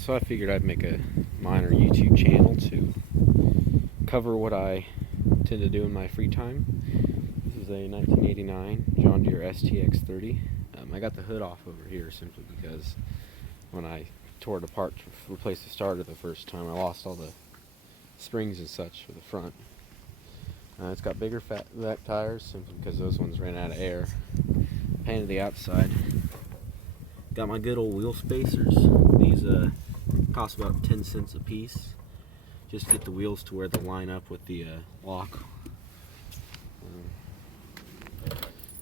So I figured I'd make a minor YouTube channel to cover what I tend to do in my free time. This is a 1989 John Deere STX30. I got the hood off over here simply because when I tore it apart to replace the starter the first time, I lost all the springs and such for the front. It's got bigger fat back tires simply because those ones ran out of air. Painted the outside. Got my good old wheel spacers. These cost about 10 cents a piece, just to get the wheels to where they line up with the lock.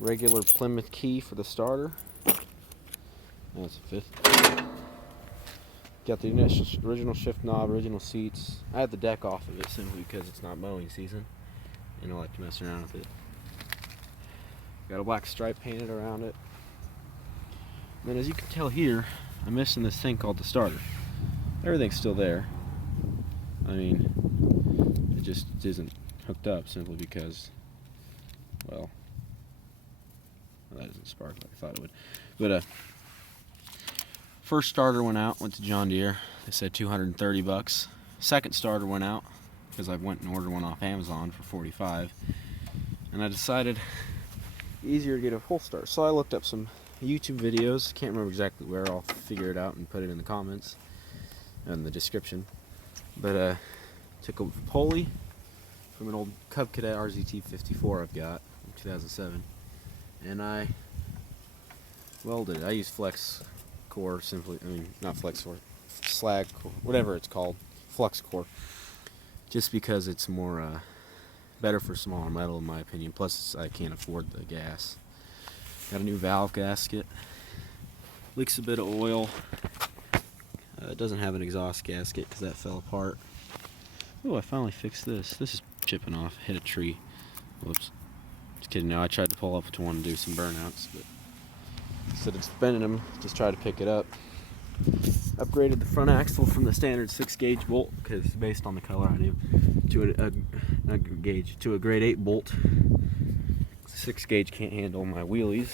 Regular Plymouth key for the starter. That's a fifth. Got the original shift knob, original seats. I had the deck off of it simply because it's not mowing season, and I like to mess around with it. Got a black stripe painted around it. And then, as you can tell here, I'm missing this thing called the starter. Everything's still there. I mean, it just isn't hooked up simply because, well, that doesn't spark like I thought it would. But first starter went out, went to John Deere. They said $230. Second starter went out because I went and ordered one off Amazon for $45, and I decided easier to get a full start. So I looked up some YouTube videos. Can't remember exactly where. I'll figure it out and put it in the comments and the description. But took a pulley from an old Cub Cadet RZT 54 I've got from 2007, and I welded it. I use flex core simply. I mean, not flex core, slag core, whatever it's called, flux core. Just because it's more better for smaller metal in my opinion. Plus, I can't afford the gas. Got a new valve gasket. Leaks a bit of oil. It doesn't have an exhaust gasket because that fell apart. Oh, I finally fixed this. This is chipping off. Hit a tree. Whoops. Just kidding. Now I tried to pull up to one and do some burnouts, but instead of bending them, just tried to pick it up. Upgraded the front axle from the standard 6-gauge bolt because based on the color I knew to a grade 8 bolt. 6-gauge can't handle my wheelies.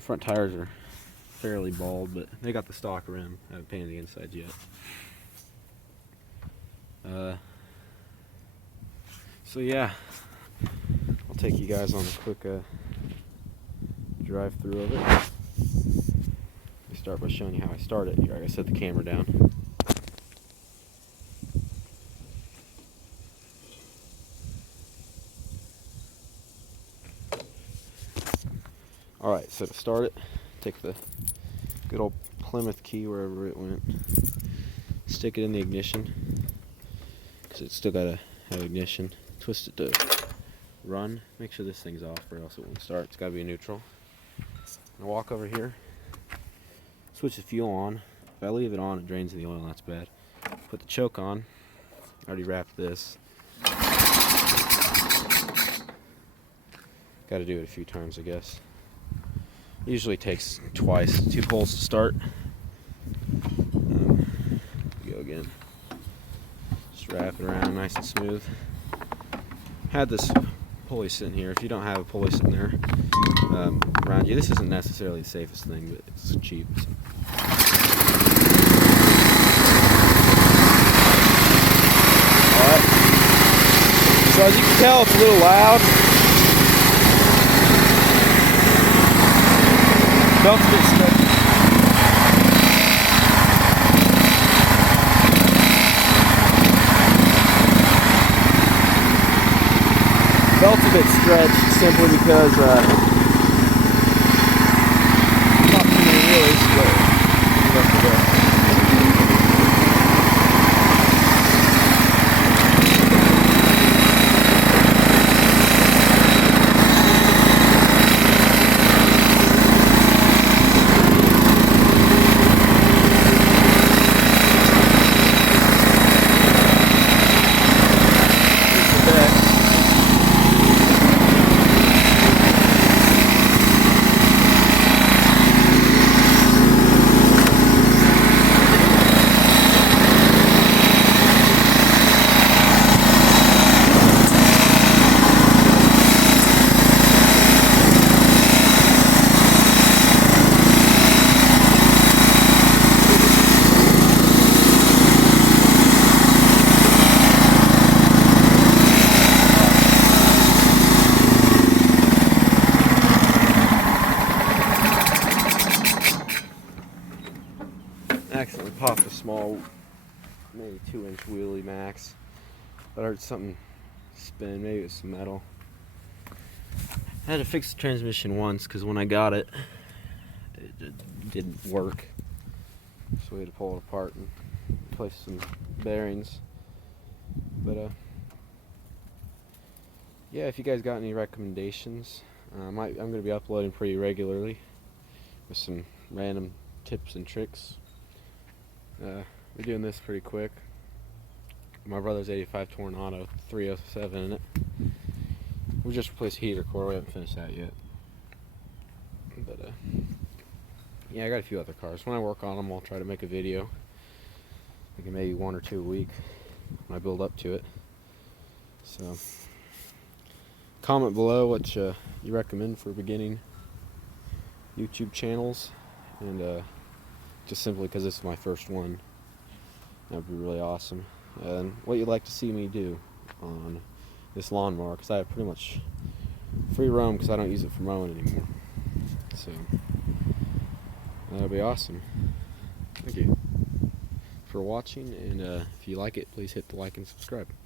Front tires are fairly bald, but they got the stock rim. I haven't painted the inside yet. So yeah, I'll take you guys on a quick drive through of it. We start by showing you how I start it. Here, I set the camera down. Alright, so to start it, take the good old Plymouth key wherever it went, stick it in the ignition, because it's still got to have ignition, twist it to run, make sure this thing's off or else it won't start, it's got to be neutral. I'll walk over here, switch the fuel on. If I leave it on, it drains the oil, that's bad. Put the choke on, I already wrapped this. Got to do it a few times, I guess. Usually takes twice, 2 pulls to start. Go again. Just wrap it around nice and smooth. Had this pulley sitting here. If you don't have a pulley sitting there around you, this isn't necessarily the safest thing, but it's cheap. So. Alright. So as you can tell, it's a little loud. Belt's a bit stretchy. Belt's a bit stretched simply because not too many wheelies, but left to go. accidentally popped a small, maybe 2-inch wheelie max. I heard something spin, maybe it was some metal. I had to fix the transmission once because when I got it, it didn't work. So we had to pull it apart and replace some bearings. But yeah, if you guys got any recommendations, I'm going to be uploading pretty regularly with some random tips and tricks. We're doing this pretty quick. My brother's 85 Tornado 307 in it. We just replaced heater core. We haven't finished that yet. But yeah, I got a few other cars. When I work on them, I'll try to make a video. Like maybe 1 or 2 a week when I build up to it. So comment below what you recommend for beginning YouTube channels, and just simply because this is my first one, that would be really awesome. And what you'd like to see me do on this lawnmower, because I have pretty much free roam because I don't use it for mowing anymore. So that'll be awesome. Thank you for watching, and if you like it, please hit the like and subscribe.